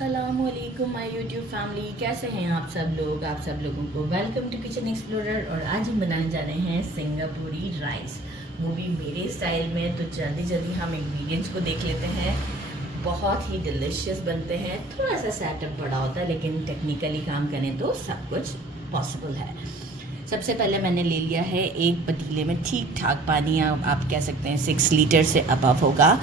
अस्सलामुअलैकुम my YouTube family, कैसे हैं आप सब लोग। आप सब लोगों को वेलकम टू किचन एक्सप्लोरर। और आज हम बनाने जा रहे हैं सिंगापुरी राइस, वो भी मेरे स्टाइल में। तो जल्दी जल्दी हम इंग्रेडिएंट्स को देख लेते हैं। बहुत ही डिलीशियस बनते हैं। थोड़ा सा सेटअप बड़ा होता है, लेकिन टेक्निकली काम करें तो सब कुछ पॉसिबल है। सबसे पहले मैंने ले लिया है एक पतीले में ठीक ठाक पानी, आप कह सकते हैं 6 लीटर से अबव होगा।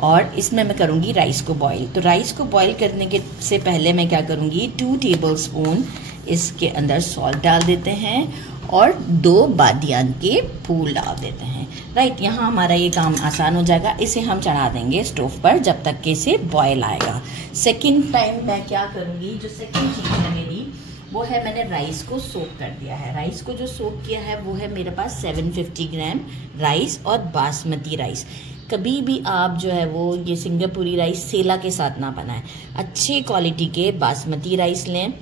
और इसमें मैं करूँगी राइस को बॉईल। तो राइस को बॉईल करने के से पहले मैं क्या करूँगी, 2 टेबलस्पून इसके अंदर सॉल्ट डाल देते हैं और 2 बादियान के फूल डाल देते हैं। राइट, यहाँ हमारा ये काम आसान हो जाएगा। इसे हम चढ़ा देंगे स्टोव पर जब तक कि इसे बॉयल आएगा। सेकेंड टाइम मैं क्या करूँगी, जो सेकेंड चीज़ है मेरी, वो है मैंने राइस को सोक कर दिया है। राइस को जो सोक किया है वो है मेरे पास 750 ग्राम राइस और बासमती राइस। कभी भी आप जो है वो ये सिंगापुरी राइस सेला के साथ ना बनाएं। अच्छी क्वालिटी के बासमती राइस लें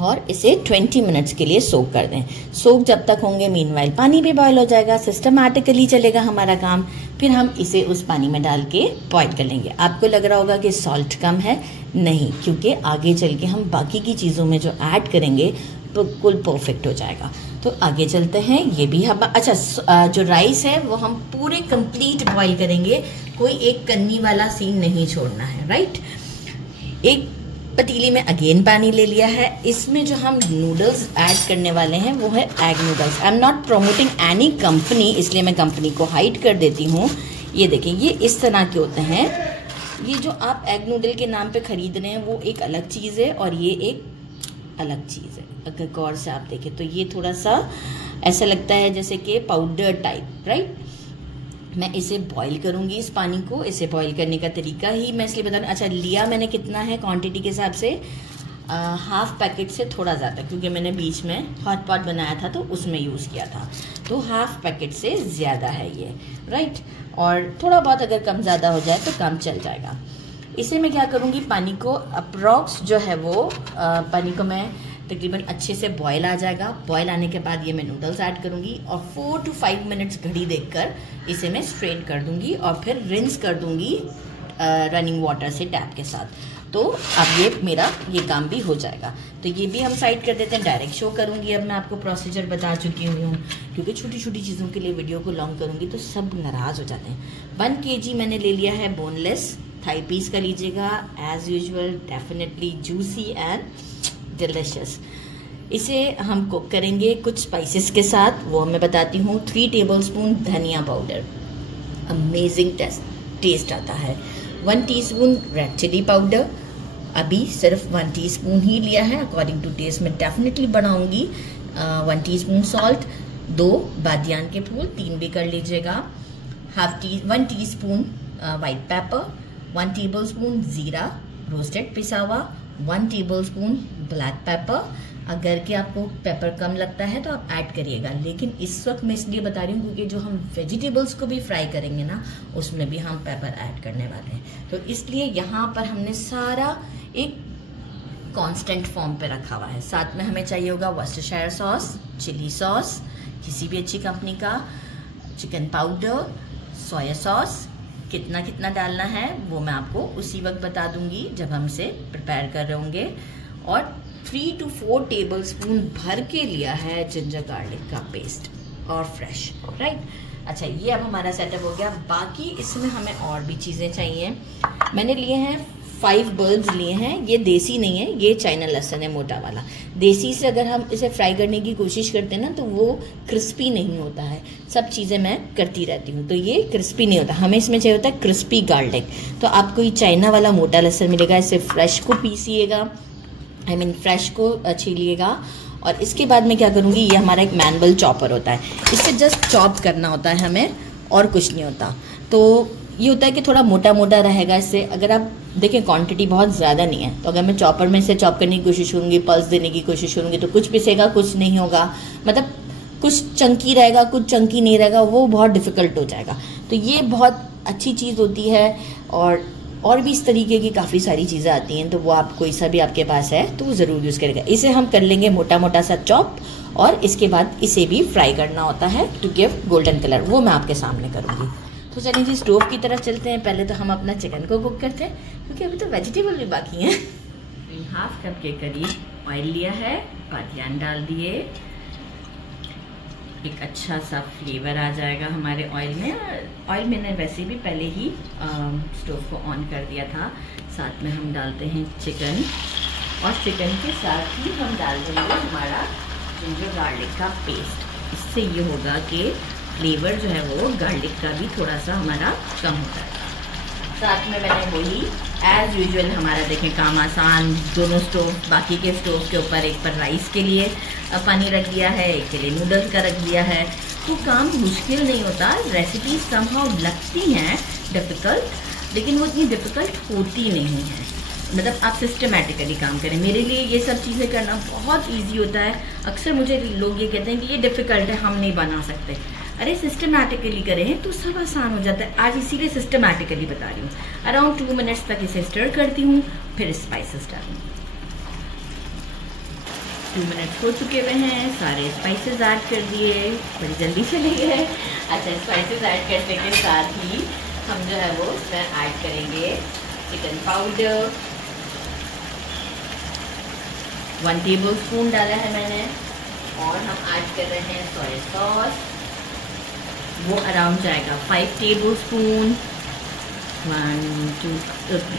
और इसे 20 मिनट्स के लिए सोक कर दें। सोक जब तक होंगे मीनवाइल पानी भी बॉयल हो जाएगा, सिस्टमैटिकली चलेगा हमारा काम। फिर हम इसे उस पानी में डाल के बॉयल कर लेंगे। आपको लग रहा होगा कि सॉल्ट कम है, नहीं, क्योंकि आगे चल के हम बाकी की चीज़ों में जो ऐड करेंगे बिल्कुल परफेक्ट हो जाएगा। तो आगे चलते हैं। ये भी हम जो राइस है वो हम पूरे कंप्लीट बॉईल करेंगे, कोई एक कन्नी वाला सीन नहीं छोड़ना है। राइट, एक पतीली में अगेन पानी ले लिया है। इसमें जो हम नूडल्स ऐड करने वाले हैं वो है egg noodles. I am not promoting any company, इसलिए मैं कंपनी को हाइड कर देती हूँ। ये देखिए, ये इस तरह के होते हैं। ये जो आप एग नूडल के नाम पे खरीद रहे हैं वो एक अलग चीज़ है और ये एक अलग चीज़ है। अगर गौर से आप देखें तो ये थोड़ा सा ऐसा लगता है जैसे कि पाउडर टाइप। राइट, मैं इसे बॉईल करूंगी इस पानी को। इसे बॉईल करने का तरीका ही मैं इसलिए बता रही हूँ। अच्छा, लिया मैंने कितना है क्वांटिटी के हिसाब से, हाफ पैकेट से थोड़ा ज़्यादा, क्योंकि मैंने बीच में हॉट पॉट बनाया था तो उसमें यूज़ किया था। तो हाफ पैकेट से ज़्यादा है ये। राइट, और थोड़ा बहुत अगर कम ज़्यादा हो जाए तो काम चल जाएगा। इसे मैं क्या करूँगी, पानी को अप्रॉक्स जो है वो पानी को मैं तकरीबन अच्छे से बॉयल आ जाएगा। बॉयल आने के बाद ये मैं नूडल्स ऐड करूँगी और 4 to 5 मिनट्स घड़ी देखकर इसे मैं स्ट्रेन कर दूँगी और फिर रिंस कर दूँगी रनिंग वाटर से टैप के साथ। तो अब ये मेरा ये काम भी हो जाएगा। तो ये भी हम साइड कर देते हैं। डायरेक्ट शो करूँगी, अब मैं आपको प्रोसीजर बता चुकी हूँ, क्योंकि छोटी छोटी चीज़ों के लिए वीडियो को लॉन्ग करूँगी तो सब नाराज़ हो जाते हैं। 1 kg मैंने ले लिया है बोनलेस थाई पीस का, लीजिएगा। As usual definitely juicy and delicious. इसे हम कुक करेंगे कुछ स्पाइसेस के साथ, वो मैं बताती हूँ। 3 टेबलस्पून धनिया पाउडर, अमेजिंग टेस्ट आता है। 1 टीस्पून रेड चिली पाउडर, अभी सिर्फ 1 टीस्पून ही लिया है, अकॉर्डिंग टू टेस्ट मैं डेफिनेटली बनाऊंगी। 1 टीस्पून सॉल्ट, 2 बादियान के फूल, 3 भी कर लीजिएगा। 1 टीस्पून वाइट पेपर, 1 टेबलस्पून जीरा रोस्टेड पिसा हुआ, 1 टेबलस्पून ब्लैक पेपर। अगर कि आपको पेपर कम लगता है तो आप ऐड करिएगा, लेकिन इस वक्त मैं इसलिए बता रही हूँ क्योंकि जो हम वेजिटेबल्स को भी फ्राई करेंगे ना, उसमें भी हम पेपर ऐड करने वाले हैं। तो इसलिए यहाँ पर हमने सारा एक कांस्टेंट फॉर्म पे रखा हुआ है। साथ में हमें चाहिए होगा वर्सेस्टायर सॉस, चिली सॉस किसी भी अच्छी कंपनी का, चिकन पाउडर, सोया सॉस। कितना कितना डालना है वो मैं आपको उसी वक्त बता दूंगी जब हम इसे प्रिपेयर कर रहे होंगे। और 3 to 4 टेबलस्पून भर के लिया है जिंजर गार्लिक का पेस्ट और फ्रेश। राइट, अच्छा, ये अब हमारा सेटअप हो गया। बाकी इसमें हमें और भी चीज़ें चाहिए। मैंने लिए हैं 5 बल्ब्स लिए हैं। ये देसी नहीं है, ये चाइना लहसुन है मोटा वाला। देसी से अगर हम इसे फ्राई करने की कोशिश करते हैं ना तो वो क्रिस्पी नहीं होता है। सब चीज़ें मैं करती रहती हूँ तो ये क्रिस्पी नहीं होता। हमें इसमें चाहिए होता है क्रिस्पी गार्लिक। तो आपको ये चाइना वाला मोटा लहसुन मिलेगा, इसे फ्रेश को पीसिएगा, फ्रेश को छीलिएगा। और इसके बाद मैं क्या करूँगी, ये हमारा एक मैनुअल चॉपर होता है, इससे जस्ट चॉप करना होता है हमें, और कुछ नहीं होता। तो ये होता है कि थोड़ा मोटा मोटा रहेगा। इससे अगर आप देखें क्वांटिटी बहुत ज़्यादा नहीं है, तो अगर मैं चॉपर में से चॉप करने की कोशिश करूँगी, पल्स देने की कोशिश करूँगी, तो कुछ पिसेगा कुछ नहीं होगा। मतलब कुछ चंकी रहेगा कुछ चंकी नहीं रहेगा, वो बहुत डिफ़िकल्ट हो जाएगा। तो ये बहुत अच्छी चीज़ होती है। और भी इस तरीके की काफ़ी सारी चीज़ें आती हैं, तो वो आप कोई सा भी आपके पास है तो वो ज़रूर यूज़ करेगा। इसे हम कर लेंगे मोटा मोटा सा चॉप, और इसके बाद इसे भी फ्राई करना होता है टू गिव गोल्डन कलर, वो मैं आपके सामने करूँगी। तो चलिए जी, स्टोव की तरफ चलते हैं। पहले तो हम अपना चिकन को कुक करते हैं, क्योंकि अभी तो वेजिटेबल भी बाकी हैं। हाफ कप के करीब ऑयल लिया है, बादियान डाल दिए। एक अच्छा सा फ्लेवर आ जाएगा हमारे ऑयल में। ऑयल मैंने वैसे भी पहले ही स्टोव को ऑन कर दिया था। साथ में हम डालते हैं चिकन, और चिकन के साथ ही हम डाल देंगे हमारा जिंजर गार्लिक का पेस्ट। इससे ये होगा कि फ्लेवर जो है वो गार्लिक का भी थोड़ा सा हमारा कम होता है। साथ में मैंने वही एज़ यूजुअल हमारा देखें काम आसान, दोनों स्टोव, बाकी के स्टोव के ऊपर एक पर राइस के लिए पानी रख दिया है, एक के लिए नूडल्स का रख दिया है। तो काम मुश्किल नहीं होता। रेसिपी समहाउ लगती हैं डिफ़िकल्ट, लेकिन वो इतनी डिफ़िकल्ट होती नहीं है। मतलब आप सिस्टमेटिकली काम करें। मेरे लिए ये सब चीज़ें करना बहुत इजी होता है। अक्सर मुझे लोग ये कहते हैं कि ये डिफ़िकल्ट है, हम नहीं बना सकते। अरे सिस्टमेटिकली करें तो सब आसान हो जाता है। आज इसीलिए सिस्टमेटिकली बता रही हूँ। अराउंड 2 मिनट्स तक इसे स्टर करती हूँ, फिर स्पाइसेस डालूँ। 2 मिनट्स हो चुके हुए हैं, सारे स्पाइसेस ऐड कर दिए, बड़ी जल्दी चले गए। अच्छा, स्पाइसेस ऐड करने के साथ ही हम जो है वो इसमें ऐड करेंगे चिकन पाउडर। 1 टेबलस्पून डाला है मैंने, और हम ऐड कर रहे हैं सोया सॉस। वो अराउंड जाएगा 5 टेबलस्पून। 1 2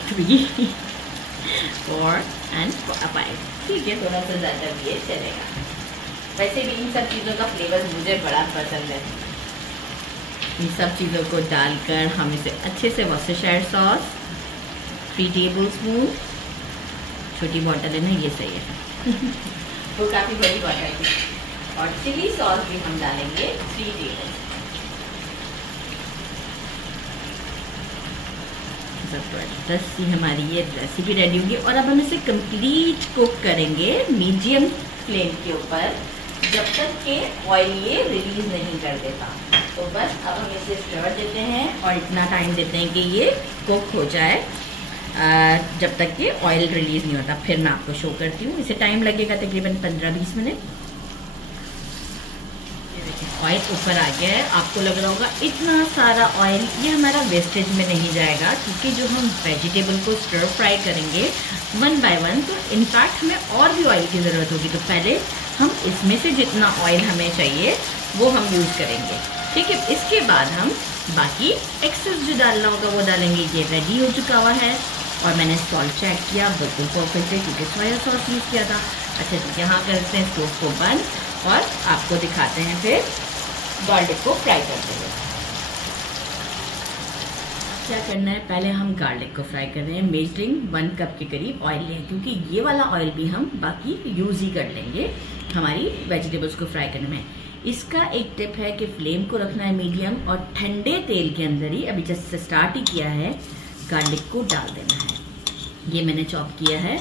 3 4 एंड 5। ठीक है, थोड़ा सा ज़्यादा भी ये चलेगा। वैसे भी इन सब चीज़ों का फ्लेवर मुझे बड़ा पसंद है। इन सब चीज़ों को डालकर हम इसे अच्छे से वर्सेस्टायर सॉस 3 टेबलस्पून, छोटी बॉटल है ना, ये सही है वो काफ़ी बड़ी बॉटल थी। और चिली सॉस भी हम डालेंगे 3 टेबलस्पून। जबरदस्त सी हमारी ये रेसिपी रेडी होगी। और अब हम इसे कंप्लीट कुक करेंगे मीडियम फ्लेम के ऊपर, जब तक कि ऑयल ये रिलीज़ नहीं कर देता। तो बस अब हम इसे स्टर देते हैं और इतना टाइम देते हैं कि ये कुक हो जाए, जब तक कि ऑयल रिलीज़ नहीं होता। फिर मैं आपको शो करती हूँ। इसे टाइम लगेगा तकरीबन 15-20 मिनट। ऑयल ऊपर आ गया है। आपको लग रहा होगा इतना सारा ऑयल, ये हमारा वेस्टेज में नहीं जाएगा, क्योंकि जो हम वेजिटेबल को स्टर फ्राई करेंगे 1 बाय 1, तो इनफैक्ट हमें और भी ऑयल की ज़रूरत होगी। तो पहले हम इसमें से जितना ऑयल हमें चाहिए वो हम यूज़ करेंगे। ठीक है, इसके बाद हम बाकी एक्सेस जो डालना होगा वो डालेंगे। ये रेडी हो चुका हुआ है, और मैंने सॉल्ट चेक किया, बिल्कुल परफेक्ट है, क्योंकि सोया सॉस यूज़ किया था। अच्छा, तो यहाँ करते हैं स्टोव को बंद, और आपको दिखाते हैं फिर गार्लिक को फ्राई करते हुए। क्या करना है, पहले हम गार्लिक को फ्राई कर रहे हैं। मेजरिंग 1 कप के करीब ऑयल लें, क्योंकि ये वाला ऑयल भी हम बाकी यूज़ ही कर लेंगे हमारी वेजिटेबल्स को फ्राई करने में। इसका एक टिप है कि फ्लेम को रखना है मीडियम, और ठंडे तेल के अंदर ही, अभी जस्ट स्टार्ट ही किया है, गार्लिक को डाल देना है। ये मैंने चॉप किया है,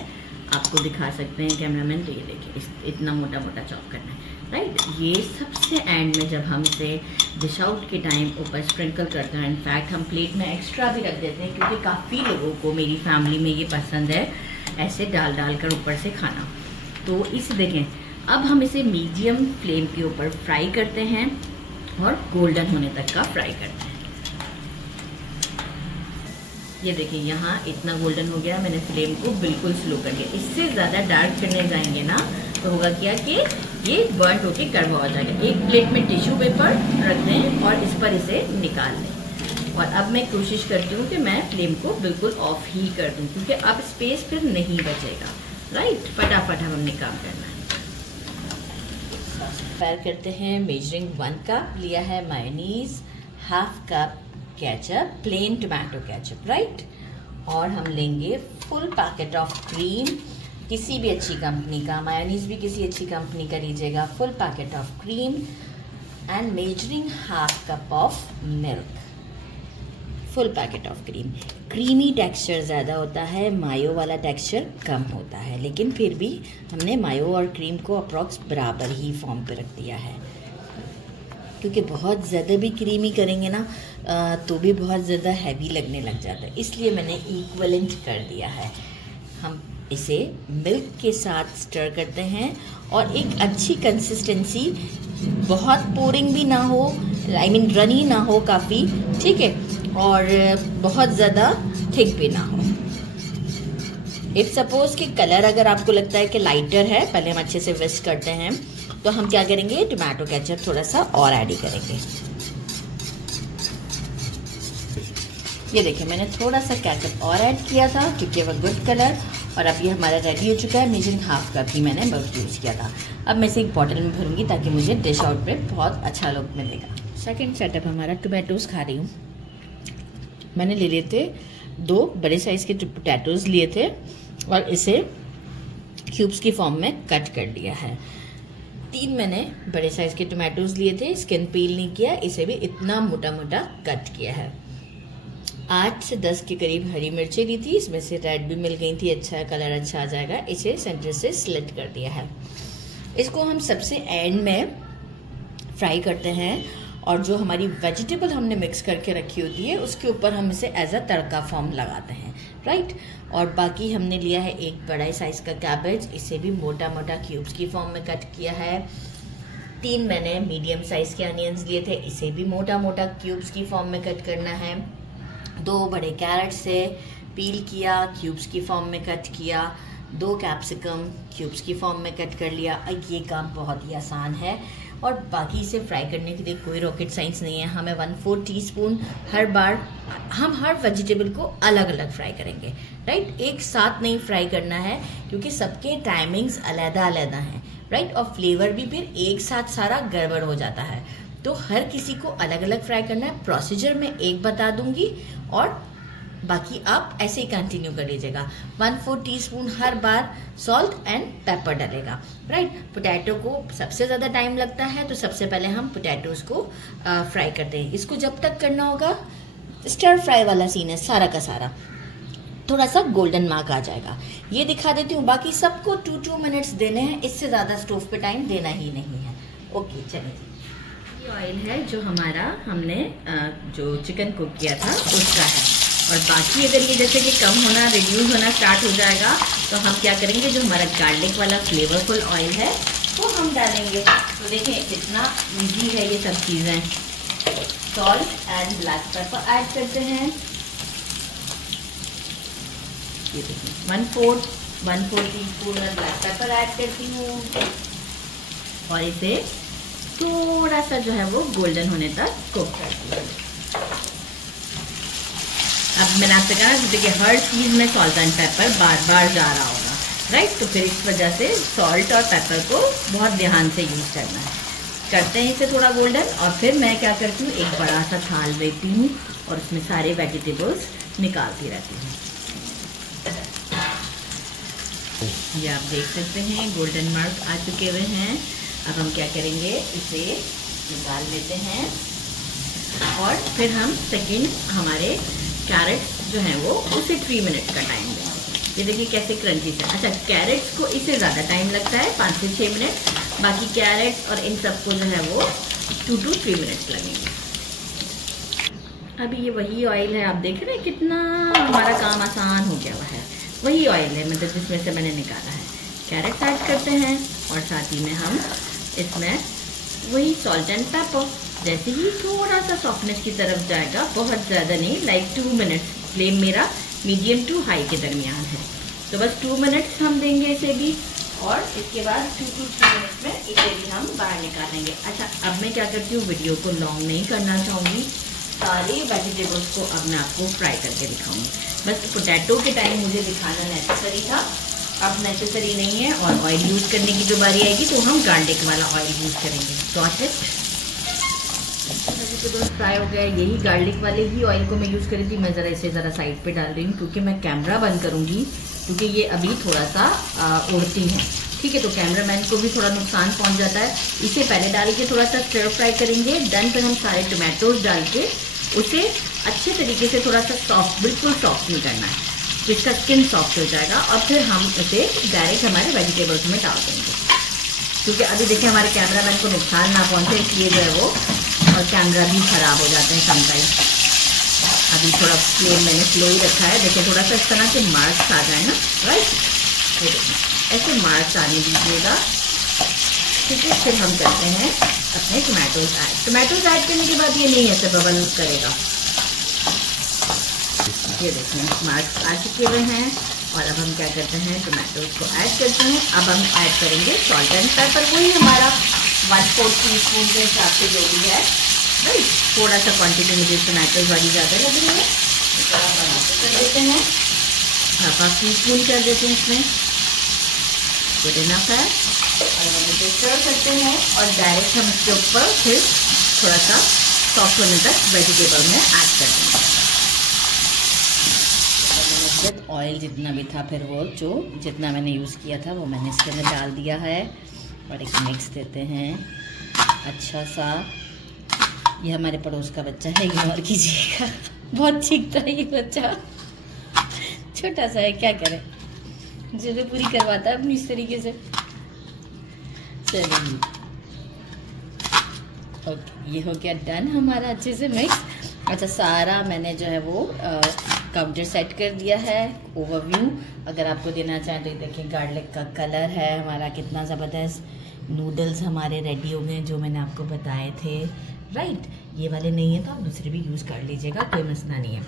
आपको दिखा सकते हैं कैमरामैन, तो ये देखिए इतना मोटा मोटा चॉप करना है, राइट। ये सबसे एंड में जब हम इसे डिश आउट के टाइम ऊपर स्प्रिंकल करते हैं। इनफैक्ट हम प्लेट में एक्स्ट्रा भी रख देते हैं, क्योंकि काफ़ी लोगों को मेरी फैमिली में ये पसंद है, ऐसे डाल डाल कर ऊपर से खाना। तो इसे देखें, अब हम इसे मीडियम फ्लेम के ऊपर फ्राई करते हैं, और गोल्डन होने तक का फ्राई करते हैं। ये देखिए यहाँ इतना गोल्डन हो गया, मैंने फ्लेम को बिल्कुल स्लो कर दिया। इससे ज़्यादा डार्क करने जाएंगे ना तो होगा क्या कि ये बर्न होके कड़वा हो जाएगा। एक प्लेट में टिश्यू पेपर रख दें और इस पर इसे निकाल लें। और अब मैं कोशिश करती हूँ कि मैं फ्लेम को बिल्कुल ऑफ ही कर दूँ, क्योंकि अब स्पेस फिर नहीं बचेगा, राइट। फटाफट हमने काम करना है। तैयार करते हैं। मेजरिंग 1 कप लिया है mayonnaise, half cup ketchup, plain tomato ketchup, right. और हम लेंगे फुल पैकेट ऑफ क्रीम, किसी भी अच्छी कंपनी का, मायोनीज भी किसी अच्छी कंपनी का लीजिएगा। Full packet of cream and measuring half cup of milk. Full packet of cream. Creamy texture ज़्यादा होता है, मायो वाला टेक्सचर कम होता है, लेकिन फिर भी हमने मायो और क्रीम को अप्रॉक्स बराबर ही फॉर्म पे रख दिया है, क्योंकि बहुत ज़्यादा भी क्रीमी करेंगे ना तो भी बहुत ज़्यादा हैवी लगने लग जाता है, इसलिए मैंने इक्वलेंट कर दिया है। हम इसे मिल्क के साथ स्टर करते हैं, और एक अच्छी कंसिस्टेंसी, बहुत पोरिंग भी ना हो, आई मीन रनी ना हो काफ़ी, ठीक है, और बहुत ज़्यादा थिक भी ना हो। इफ सपोज कि कलर अगर आपको लगता है कि लाइटर है, पहले हम अच्छे से विस्क करते हैं, तो हम क्या करेंगे, टोमेटो केचप थोड़ा सा और ऐड करेंगे। ये देखिए मैंने थोड़ा सा केचप और ऐड किया था क्योंकि वह गुड कलर, और अब ये हमारा रेडी हो चुका है। मेजरिंग हाफ कप ही मैंने मिल्क यूज किया था। अब मैं इसे एक बॉटल में भरूंगी ताकि मुझे डिश आउट पे बहुत अच्छा लुक मिलेगा। सेकंड सेटअप हमारा टोमेटोज खा रही हूँ। मैंने ले लिए थे 2 बड़े साइज के पोटैटोज लिए थे और इसे क्यूब्स की फॉर्म में कट कर लिया है। 3 मैंने बड़े साइज के टोमेटोज लिए थे, स्किन पील नहीं किया, इसे भी इतना मोटा मोटा कट किया है। 8 से 10 के करीब हरी मिर्चें ली थी, इसमें से रेड भी मिल गई थी, अच्छा कलर अच्छा आ जाएगा। इसे सेंटर से स्लिट कर दिया है। इसको हम सबसे एंड में फ्राई करते हैं, और जो हमारी वेजिटेबल हमने मिक्स करके रखी होती है उसके ऊपर हम इसे एज अ तड़का फॉर्म लगाते हैं, राइट। और बाकी हमने लिया है एक बड़ा साइज का कैबेज, इसे भी मोटा मोटा क्यूब्स की फॉर्म में कट किया है। 3 मैंने मीडियम साइज के अनियंस लिए थे, इसे भी मोटा मोटा क्यूब्स की फॉर्म में कट करना है। 2 बड़े कैरेट से पील किया, क्यूब्स की फॉर्म में कट किया। 2 कैप्सिकम क्यूब्स की फॉर्म में कट कर लिया। ये काम बहुत ही आसान है, और बाकी इसे फ्राई करने के लिए कोई रॉकेट साइंस नहीं है। हमें 1/4 टीस्पून हर बार हम हर वेजिटेबल को अलग अलग फ्राई करेंगे, राइट। एक साथ नहीं फ्राई करना है क्योंकि सबके टाइमिंग्स अलग अलग हैं, राइट। और फ्लेवर भी फिर एक साथ सारा गड़बड़ हो जाता है, तो हर किसी को अलग अलग फ्राई करना है। प्रोसीजर में एक बता दूंगी और बाकी आप ऐसे ही कंटिन्यू कर लीजिएगा। 1/4 टीस्पून हर बार सॉल्ट एंड पेपर डलेगा, राइट। पोटैटो को सबसे ज़्यादा टाइम लगता है, तो सबसे पहले हम पोटैटोज को फ्राई करते हैं। इसको जब तक करना होगा, स्टर फ्राई वाला सीन है सारा का सारा, थोड़ा सा गोल्डन मार्क आ जाएगा। ये दिखा देती हूँ, बाकी सबको 2 मिनट्स देने हैं, इससे ज़्यादा स्टोव पे टाइम देना ही नहीं है। ओके चलिए, ये ऑयल है जो हमारा हमने जो चिकन कुक किया था उसका है। और बाकी अगर ये जैसे कि कम होना, रिड्यूस होना स्टार्ट हो जाएगा, तो हम क्या करेंगे, जो हमारा गार्लिक वाला फ्लेवरफुल ऑयल है वो हम डालेंगे। तो देखें कितना इजी है ये सब चीज़ें। Salt and black pepper add करते हैं। ये देखिए 1/4 टीस्पून में ब्लैक पेपर ऐड करती हूँ, और इसे थोड़ा सा जो है वो गोल्डन होने तक कुक करती हूँ। अब मैंने आपसे कहा देखिए हर चीज़ में सॉल्ट एंड पेपर बार बार जा रहा होगा, राइट। तो फिर इस वजह से सॉल्ट और पेपर को बहुत ध्यान से यूज़ करना है। करते हैं इसे थोड़ा गोल्डन, और फिर मैं क्या करती हूँ, एक बड़ा सा थाल लेती हूँ और उसमें सारे वेजिटेबल्स निकालती रहती हूँ। ये आप देख सकते हैं गोल्डन मार्क आ चुके हुए हैं। अब हम क्या करेंगे, इसे निकाल लेते हैं, और फिर हम सेकंड हमारे कैरेट्स जो हैं वो उसे 3 मिनट का टाइम देंगे। ये देखिए कैसे क्रंची से। अच्छा, कैरेट्स को इससे ज़्यादा टाइम लगता है, 5 से 6 मिनट। बाकी कैरेट्स और इन सबको जो है वो 2 to 3 मिनट्स लगेंगे। अभी ये वही ऑयल है, आप देख रहे हैं कितना हमारा काम आसान हो गया हुआ है। वही ऑयल है मतलब जिसमें से मैंने निकाला है। कैरेट्स ऐड करते हैं, और साथ ही में हम इसमें वही सॉल्ट एंड पेपर। जैसे ही थोड़ा सा सॉफ्टनेस की तरफ जाएगा, बहुत ज़्यादा नहीं, लाइक 2 मिनट्स, फ्लेम मेरा मीडियम टू हाई के दरमियान है, तो बस 2 मिनट्स हम देंगे इसे भी, और इसके बाद 2 to 3 मिनट्स में इसे भी हम बाहर निकालेंगे। अच्छा, अब मैं क्या करती हूँ, वीडियो को लॉन्ग नहीं करना चाहूँगी, सारे वेजिटेबल्स को अब मैं आपको फ्राई करके दिखाऊंगी। बस पोटैटो के टाइम मुझे दिखाना नेसेसरी था, अब नेसेसरी नहीं है। और ऑयल यूज़ करने की जो बारी आएगी तो हम गार्लिक वाला ऑयल यूज़ करेंगे। Got it. वेजिटेबल्स फ्राई हो गया, यही गार्लिक वाले ही ऑयल को मैं यूज़ करी थी। मैं ज़रा इसे ज़रा साइड पे डाल रही हूँ क्योंकि मैं कैमरा बंद करूँगी, क्योंकि ये अभी थोड़ा सा उड़ती हैं, ठीक है। तो कैमरामैन को भी थोड़ा नुकसान पहुँच जाता है। इसे पहले डाल के थोड़ा सा स्टर फ्राई करेंगे, देन फिर हम सारे टोमेटोज डाल के उसे अच्छे तरीके से थोड़ा सा सॉफ्ट, बिल्कुल सॉफ्ट नहीं करना है, तो इसका स्किन सॉफ्ट हो जाएगा। और फिर हम इसे डायरेक्ट हमारे वेजिटेबल्स में डाल देंगे, क्योंकि अभी देखिए हमारे कैमरामैन को नुकसान ना पहुँचे, इसलिए जो है वो, और कैमरा भी ख़राब हो जाते हैं समटाइम। अभी थोड़ा फ्लेम मैंने स्लो ही रखा है। देखिए थोड़ा सा इस तरह के मार्क्स आ जाए ना, राइट, ये देखिए ऐसे मार्क्स आने दीजिएगा, ठीक है। फिर हम करते हैं अपने टोमेटोज ऐड। टोमेटोज ऐड करने के बाद ये नहीं ऐसे बबल करेगा। ये देखें मार्क्स आ चुके हुए हैं। और अब हम क्या करते हैं, टोमेटोज को ऐड करते हैं। अब हम ऐड करेंगे सॉल्ट एंड पेपर, वही हमारा 1/4 टीस्पून के हिसाब से जो भी है, राइट। थोड़ा सा क्वांटिटी मुझे टोमेटोज वाली ज़्यादा लग रही है, तो हम बना के कर देते हैं। 1/2 टीस्पून कर देते हैं इसमें, गुड इनफ है। और हम इसे सर्व करते हैं और डायरेक्ट हम इसके ऊपर फिर थोड़ा सा सॉफ्ट होने तक वेजिटेबल में ऐड कर देंगे। ऑयल जितना भी था, फिर वो जो जितना मैंने यूज़ किया था वो मैंने इसके अंदर डाल दिया है और एक मिक्स देते हैं अच्छा सा। ये हमारे पड़ोस का बच्चा है, इग्नोर कीजिएगा, बहुत चीखता है ये बच्चा, छोटा सा है, क्या करें, जरूर पूरी करवाता है अपनी इस तरीके से। चलिए ओके, ये हो गया डन हमारा अच्छे से मिक्स। अच्छा, सारा मैंने जो है वो काउंटर सेट कर दिया है। ओवरव्यू अगर आपको देना चाहें तो ये देखिए, गार्लिक का कलर है हमारा कितना ज़बरदस्त। नूडल्स हमारे रेडी हो गए जो मैंने आपको बताए थे, राइट। ये वाले नहीं है तो आप दूसरे भी यूज़ कर लीजिएगा, कोई मसला नहीं है।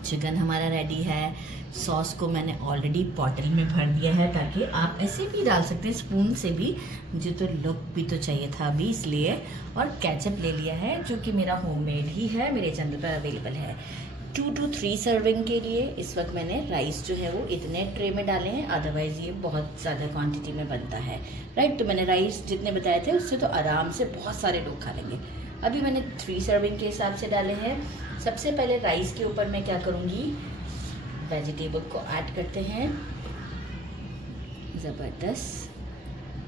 चिकन हमारा रेडी है। सॉस को मैंने ऑलरेडी बॉटल में भर दिया है, ताकि आप ऐसे भी डाल सकते हैं स्पून से भी, मुझे तो लुक भी तो चाहिए था अभी इसलिए। और केचप ले लिया है जो कि मेरा होममेड ही है, मेरे चैनल पर अवेलेबल है। 2 to 3 सर्विंग के लिए इस वक्त मैंने राइस जो है वो इतने ट्रे में डाले हैं, अदरवाइज़ ये बहुत ज़्यादा क्वांटिटी में बनता है, राइट। तो मैंने राइस जितने बताए थे उससे तो आराम से बहुत सारे लोग खा लेंगे। अभी मैंने 3 सर्विंग के हिसाब से डाले हैं। सबसे पहले राइस के ऊपर मैं क्या करूँगी, वेजिटेबल को ऐड करते हैं, ज़बरदस्त।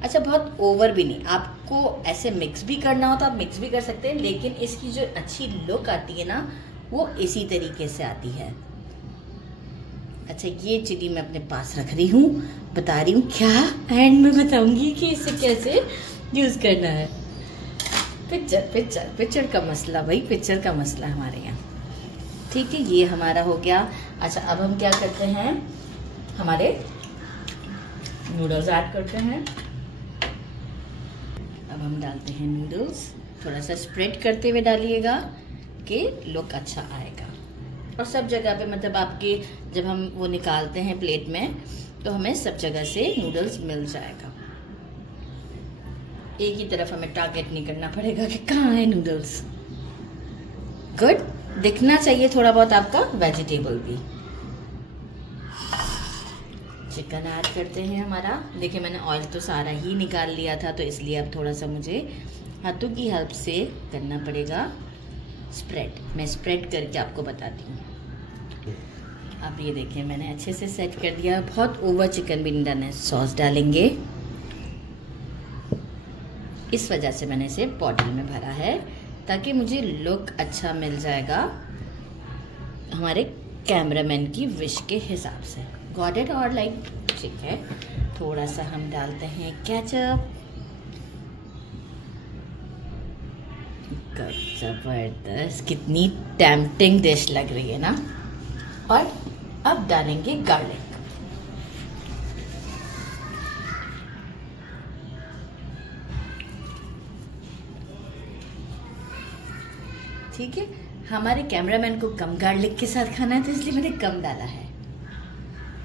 अच्छा, बहुत ओवर भी नहीं, आपको ऐसे मिक्स भी करना हो तो आप मिक्स भी कर सकते हैं, लेकिन इसकी जो अच्छी लुक आती है ना वो इसी तरीके से आती है। अच्छा, ये चिली मैं अपने पास रख रही हूँ, बता रही हूँ क्या, एंड में बताऊंगी कि इसे कैसे यूज़ करना है। पिक्चर का मसला भाई, पिक्चर का मसला हमारे यहाँ, ठीक है। ये हमारा हो गया। अच्छा, अब हम क्या करते हैं, हमारे नूडल्स ऐड करते हैं। अब हम डालते हैं नूडल्स, थोड़ा सा स्प्रेड करते हुए डालिएगा कि लुक अच्छा आएगा। और सब जगह पे, मतलब आपके जब हम वो निकालते हैं प्लेट में तो हमें सब जगह से नूडल्स मिल जाएगा। एक ही तरफ हमें टारगेट नहीं करना पड़ेगा कि कहाँ है नूडल्स। गुड, दिखना चाहिए थोड़ा बहुत आपका वेजिटेबल भी। चिकन ऐड करते हैं हमारा। देखिए, मैंने ऑयल तो सारा ही निकाल लिया था, तो इसलिए अब थोड़ा सा मुझे हाथों की हेल्प से करना पड़ेगा स्प्रेड। मैं स्प्रेड करके आपको बताती हूँ। अब ये देखिए, मैंने अच्छे से सेट कर दिया। बहुत ओवर चिकन भी नहीं डालना है। सॉस डालेंगे, इस वजह से मैंने इसे बॉटल में भरा है, ताकि मुझे लुक अच्छा मिल जाएगा हमारे कैमरामैन की विश के हिसाब से। गॉट इट और लाइक, ठीक है। थोड़ा सा हम डालते हैं केचप, जबरदस्त, कितनी टेम्पटिंग डिश लग रही है ना। और अब डालेंगे गार्लिक। ठीक है, हमारे कैमरामैन को कम गार्लिक के साथ खाना है तो इसलिए मैंने कम डाला है।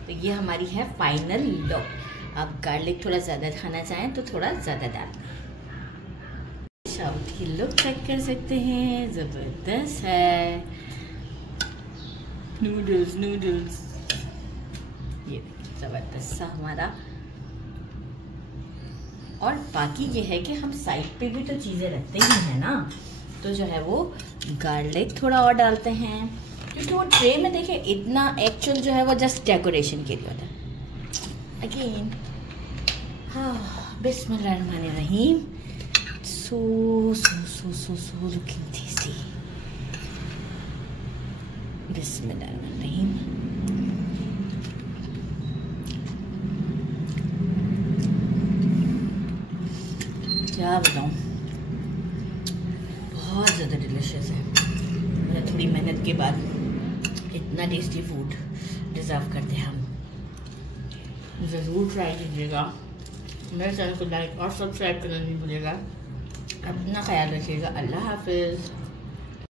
तो ये हमारी है फाइनल लुक। आप गार्लिक थोड़ा ज़्यादा खाना चाहें तो थोड़ा ज़्यादा डालें। साउथ की लुक चेक कर सकते हैं, ज़बरदस्त है। नूडल्स ये ज़बरदस्त सा हमारा। और बाकी ये है कि हम साइड पे भी तो चीज़ें रखते ही हैं ना, तो जो है वो गार्लिक थोड़ा और डालते हैं, क्योंकि वो ट्रे में देखिए इतना एक्चुअल जो है वो जस्ट डेकोरेशन के लिए होता है। अगेन, हाँ, बिस्मिल्लाहिर्रहमानिर्रहीम। so looking tasty। बिस्मिल्लाहिर्रहमानिर्रहीम। क्या बताऊँ, बहुत ज़्यादा डिलीशियस है। मतलब थोड़ी मेहनत के बाद इतना टेस्टी फूड डिज़र्व करते हैं हम। ज़रूर ट्राई कीजिएगा। मेरे चैनल को लाइक और सब्सक्राइब करना नहीं भूलिएगा। अपना ख्याल रखिएगा। अल्लाह हाफिज़।